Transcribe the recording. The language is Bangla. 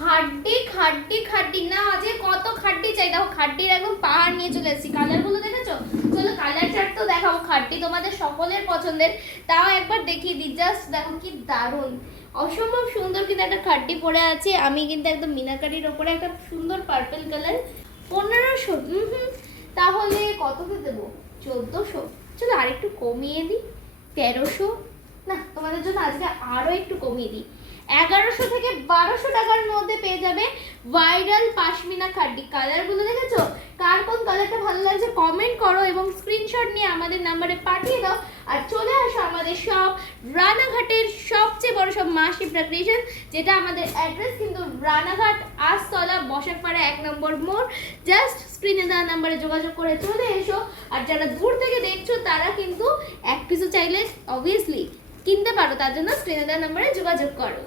খাড্ডি খাড্ডি খাড্ডি না, আজকে কত খাড্ডি চাই। দেখো খাড্ডির একদম পাহাড় নিয়ে চলে এসেছি। কালারগুলো দেখেছো? চলো কালার চার্ট তো দেখাবো। খাড্ডি তোমাদের সকলের পছন্দের, তাও একবার দেখিয়ে দিই। জাস্ট দেখো কি দারুণ, অসম্ভব সুন্দর কিন্তু একটা খাড্ডি পরে আছে। আমি কিন্তু একদম মিনাকারির ওপরে একটা সুন্দর পার্পল কালার। 1500। তাহলে কততে দেবো? 1400। চলো আরেকটু কমিয়ে দিই, 1300। না, তোমাদের জন্য আজকে আরো একটু কমিয়ে দিই, 1100 থেকে 1200 টাকার মধ্যে পেয়ে যাবে ভাইরাল পাশমিনা খাড্ডি। কালারগুলো দেখেছো? কার কোন কালারটা ভালো লাগছে কমেন্ট করো এবং স্ক্রিনশট নিয়ে আমাদের নাম্বারে পাঠিয়ে দাও। আর চলে আসো আমাদের শপ, রানাঘাটের সবচেয়ে বড় শপ মা শিপ্রা ক্রিয়েশন, যেটা আমাদের অ্যাড্রেস কিন্তু রানাঘাট আস্তলা বসাকপাড়া 1 নম্বর মোড়। জাস্ট স্ক্রিনে দেওয়া নাম্বারে যোগাযোগ করে চলে এসো। আর যারা দূর থেকে দেখছো তারা কিন্তু এক পিসও চাইলে অবভিয়াসলি কিনতে পারো, তার জন্য স্ক্রিনে দেওয়া নাম্বারে যোগাযোগ করো।